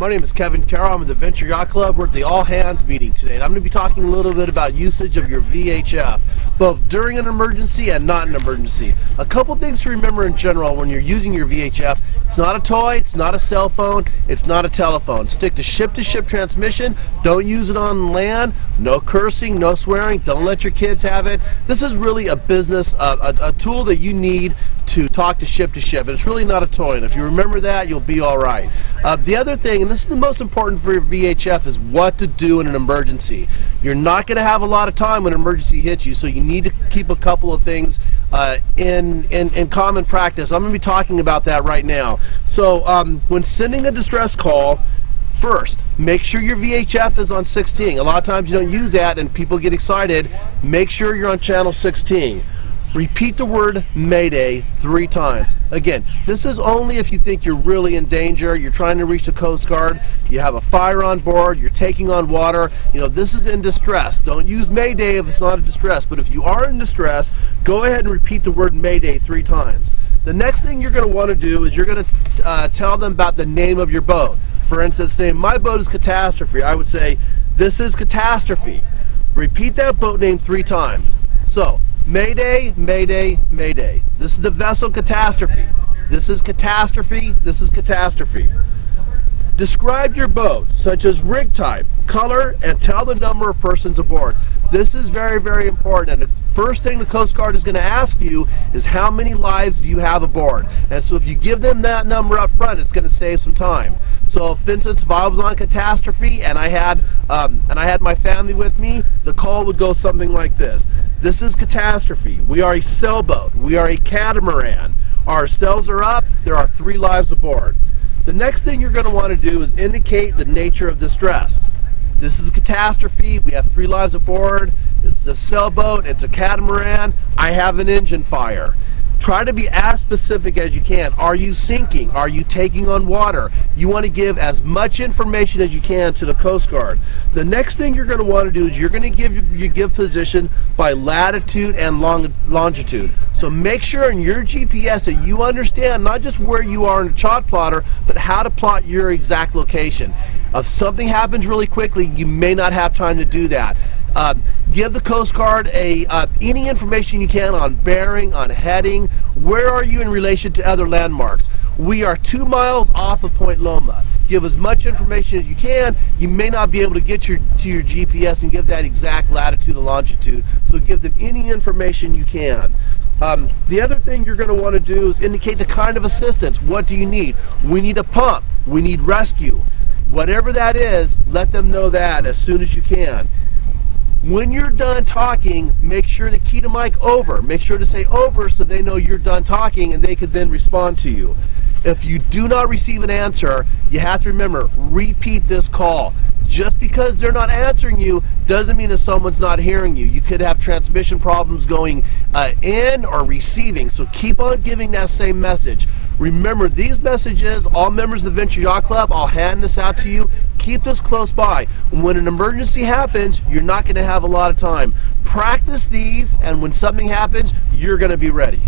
My name is Kevin Carroll. I'm at the Venture Yacht Club. We're at the all hands meeting today, and I'm going to be talking a little bit about usage of your VHF, both during an emergency and not an emergency. A couple things to remember in general when you're using your VHF: it's not a toy, it's not a cell phone, it's not a telephone. Stick to ship transmission. Don't use it on land. No cursing, no swearing. Don't let your kids have it. This is really a business, a tool that you need to talk to ship, and it's really not a toy, and if you remember that, you'll be all right. The other thing, and this is the most important for your VHF, is what to do in an emergency. You're not going to have a lot of time when an emergency hits you, so you need to keep a couple of things in common practice. I'm going to be talking about that right now. So when sending a distress call, first, make sure your VHF is on 16. A lot of times you don't use that and people get excited. Make sure you're on channel 16. Repeat the word Mayday 3 times. Again, this is only if you think you're really in danger, you're trying to reach the Coast Guard, you have a fire on board, you're taking on water. You know, this is in distress. Don't use Mayday if it's not in distress, but if you are in distress, go ahead and repeat the word Mayday 3 times. The next thing you're going to want to do is you're going to tell them about the name of your boat. For instance, name, my boat is Catastrophe. I would say, this is Catastrophe. Repeat that boat name 3 times. So, Mayday, Mayday, Mayday. This is the vessel Catastrophe. This is Catastrophe. This is Catastrophe. Describe your boat, such as rig type, color, and tell the number of persons aboard. This is very, very important. And the first thing the Coast Guard is going to ask you is how many lives do you have aboard. And so if you give them that number up front, it's going to save some time. So, for instance, if I was on Catastrophe and I had my family with me, the call would go something like this. This is Catastrophe. We are a sailboat. We are a catamaran. Our sails are up. There are 3 lives aboard. The next thing you're going to want to do is indicate the nature of distress. This is Catastrophe. We have 3 lives aboard. This is a sailboat. It's a catamaran. I have an engine fire. Try to be as specific as you can. Are you sinking? Are you taking on water? You want to give as much information as you can to the Coast Guard. The next thing you're going to want to do is you're going to give position by latitude and longitude. So make sure in your GPS that you understand not just where you are in the chart plotter, but how to plot your exact location. If something happens really quickly, you may not have time to do that. Give the Coast Guard any information you can on bearing, on heading. Where are you in relation to other landmarks? We are 2 miles off of Point Loma. Give as much information as you can. You may not be able to get to your GPS and give that exact latitude and longitude, so give them any information you can. The other thing you're going to want to do is indicate the kind of assistance. What do you need? We need a pump. We need rescue. Whatever that is, let them know that as soon as you can. When you're done talking, make sure to key the mic over. Make sure to say over so they know you're done talking and they can then respond to you. If you do not receive an answer, you have to remember, repeat this call. Just because they're not answering you doesn't mean that someone's not hearing you. You could have transmission problems going in or receiving, so keep on giving that same message. Remember, these messages, all members of the Venture Yacht Club, I'll hand this out to you. Keep this close by. When an emergency happens, you're not going to have a lot of time. Practice these, and when something happens, you're going to be ready.